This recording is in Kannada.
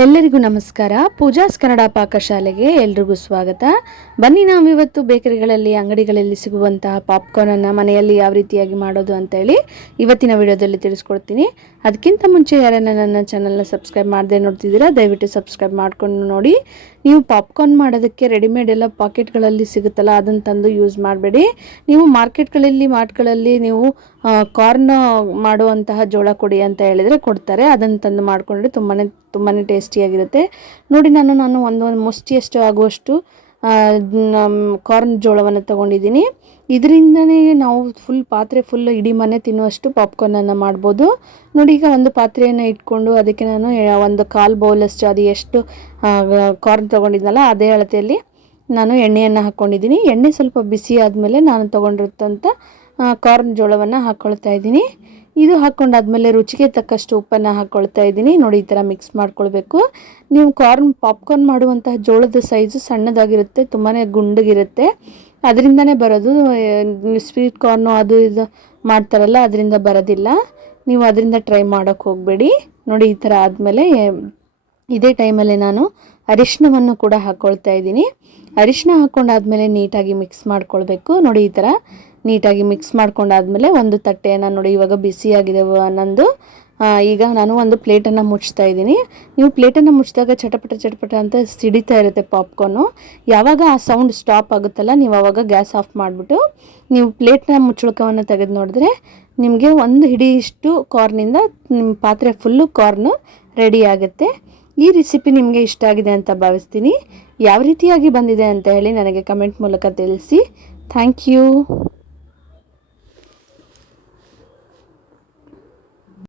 ಎಲ್ಲರಿಗೂ ನಮಸ್ಕಾರ. ಪೂಜಾಸ್ ಕನ್ನಡ ಪಾಕಶಾಲೆಗೆ ಎಲ್ರಿಗೂ ಸ್ವಾಗತ. ಬನ್ನಿ, ನಾವಿವತ್ತು ಬೇಕರಿಗಳಲ್ಲಿ ಅಂಗಡಿಗಳಲ್ಲಿ ಸಿಗುವಂತಹ ಪಾಪ್ಕಾರ್ನನ್ನು ಮನೆಯಲ್ಲಿ ಯಾವ ರೀತಿಯಾಗಿ ಮಾಡೋದು ಅಂತೇಳಿ ಇವತ್ತಿನ ವಿಡಿಯೋದಲ್ಲಿ ತಿಳಿಸ್ಕೊಡ್ತೀನಿ. ಅದಕ್ಕಿಂತ ಮುಂಚೆ ಯಾರನ್ನ ನನ್ನ ಚಾನಲ್ನ ಸಬ್ಸ್ಕ್ರೈಬ್ ಮಾಡದೆ ನೋಡ್ತಿದ್ದೀರಾ ದಯವಿಟ್ಟು ಸಬ್ಸ್ಕ್ರೈಬ್ ಮಾಡ್ಕೊಂಡು ನೋಡಿ. ನೀವು ಪಾಪ್ಕಾರ್ನ್ ಮಾಡೋದಕ್ಕೆ ರೆಡಿಮೇಡ್ ಎಲ್ಲ ಪಾಕೆಟ್ಗಳಲ್ಲಿ ಸಿಗುತ್ತಲ್ಲ, ಅದನ್ನು ತಂದು ಯೂಸ್ ಮಾಡಬೇಡಿ. ನೀವು ಮಾರ್ಟ್ಗಳಲ್ಲಿ ನೀವು ಕಾರ್ನ್ ಮಾಡುವಂತಹ ಜೋಳ ಕೊಡಿ ಅಂತ ಹೇಳಿದರೆ ಕೊಡ್ತಾರೆ. ಅದನ್ನು ತಂದು ಮಾಡಿಕೊಂಡ್ರೆ ತುಂಬಾ ಟೇಸ್ಟಿಯಾಗಿರುತ್ತೆ. ನೋಡಿ, ನಾನು ಒಂದು ಮುಷ್ಟಿಯಷ್ಟು ಆಗುವಷ್ಟು ಕಾರ್ನ್ ಜೋಳವನ್ನು ತೊಗೊಂಡಿದ್ದೀನಿ. ಇದರಿಂದನೇ ನಾವು ಪಾತ್ರೆ ಫುಲ್ ಇಡೀ ಮನೆ ತಿನ್ನುವಷ್ಟು ಪಾಪ್ಕಾರ್ನನ್ನು ಮಾಡ್ಬೋದು. ನೋಡಿ, ಈಗ ಒಂದು ಪಾತ್ರೆಯನ್ನು ಇಟ್ಕೊಂಡು ಅದಕ್ಕೆ ನಾನು ಒಂದು 1/4 ಬೌಲಷ್ಟು, ಅದು ಎಷ್ಟು ಕಾರ್ನ್ ತೊಗೊಂಡಿದ್ನಲ್ಲ ಅದೇ ಅಳತೆಯಲ್ಲಿ ನಾನು ಎಣ್ಣೆಯನ್ನು ಹಾಕ್ಕೊಂಡಿದ್ದೀನಿ. ಎಣ್ಣೆ ಸ್ವಲ್ಪ ಬಿಸಿ ಆದಮೇಲೆ ನಾನು ತೊಗೊಂಡಿರ್ತಂಥ ಕಾರ್ನ್ ಜೋಳವನ್ನು ಹಾಕ್ಕೊಳ್ತಾ ಇದ್ದೀನಿ. ಇದು ಹಾಕ್ಕೊಂಡಾದ್ಮೇಲೆ ರುಚಿಗೆ ತಕ್ಕಷ್ಟು ಉಪ್ಪನ್ನು ಹಾಕ್ಕೊಳ್ತಾ ಇದ್ದೀನಿ. ನೋಡಿ, ಈ ಥರ ಮಿಕ್ಸ್ ಮಾಡ್ಕೊಳ್ಬೇಕು. ನೀವು ಪಾಪ್ಕಾರ್ನ್ ಮಾಡುವಂತಹ ಜೋಳದ ಸೈಜು ಸಣ್ಣದಾಗಿರುತ್ತೆ, ತುಂಬಾ ಗುಂಡಗಿರುತ್ತೆ. ಅದರಿಂದನೇ ಬರೋದು. ಸ್ವೀಟ್ ಕಾರ್ನು ಅದು ಇದು ಮಾಡ್ತಾರಲ್ಲ, ಅದರಿಂದ ಬರೋದಿಲ್ಲ. ನೀವು ಅದರಿಂದ ಟ್ರೈ ಮಾಡೋಕ್ಕೆ ಹೋಗಬೇಡಿ. ನೋಡಿ, ಈ ಥರ ಆದಮೇಲೆ ಇದೇ ಟೈಮಲ್ಲಿ ನಾನು ಅರಿಶಿಣವನ್ನು ಕೂಡ ಹಾಕ್ಕೊಳ್ತಾ ಇದ್ದೀನಿ. ಅರಿಶಿಣ ಹಾಕ್ಕೊಂಡಾದ್ಮೇಲೆ ನೀಟಾಗಿ ಮಿಕ್ಸ್ ಮಾಡ್ಕೊಳ್ಬೇಕು. ನೋಡಿ, ಈ ಥರ ನೀಟಾಗಿ ಮಿಕ್ಸ್ ಮಾಡ್ಕೊಂಡಾದ್ಮೇಲೆ ಒಂದು ತಟ್ಟೆಯನ್ನು, ನೋಡಿ ಇವಾಗ ಬಿಸಿಯಾಗಿದೆ ನಂದು. ಈಗ ನಾನು ಒಂದು ಪ್ಲೇಟನ್ನು ಮುಚ್ತಾ ಇದ್ದೀನಿ. ನೀವು ಪ್ಲೇಟನ್ನು ಮುಚ್ಚಿದಾಗ ಚಟಪಟ ಅಂತ ಸಿಡಿತಾ ಇರುತ್ತೆ ಪಾಪ್ಕಾರ್ನು. ಯಾವಾಗ ಆ ಸೌಂಡ್ ಸ್ಟಾಪ್ ಆಗುತ್ತಲ್ಲ, ನೀವು ಆವಾಗ ಗ್ಯಾಸ್ ಆಫ್ ಮಾಡಿಬಿಟ್ಟು ನೀವು ಪ್ಲೇಟ್ನ ಮುಚ್ಚಳಕವನ್ನು ತೆಗೆದು ನೋಡಿದ್ರೆ ನಿಮಗೆ ಒಂದು ಹಿಡಿಯಷ್ಟು ಕಾರ್ನಿಂದ ನಿಮ್ಮ ಪಾತ್ರೆ ಫುಲ್ಲು ಕಾರ್ನು ರೆಡಿ ಆಗುತ್ತೆ. ಈ ರೆಸಿಪಿ ನಿಮಗೆ ಇಷ್ಟ ಆಗಿದೆ ಅಂತ ಭಾವಿಸ್ತೀನಿ. ಯಾವ ರೀತಿಯಾಗಿ ಬಂದಿದೆ ಅಂತ ಹೇಳಿ ನನಗೆ ಕಮೆಂಟ್ ಮೂಲಕ ತಿಳಿಸಿ. Thank you.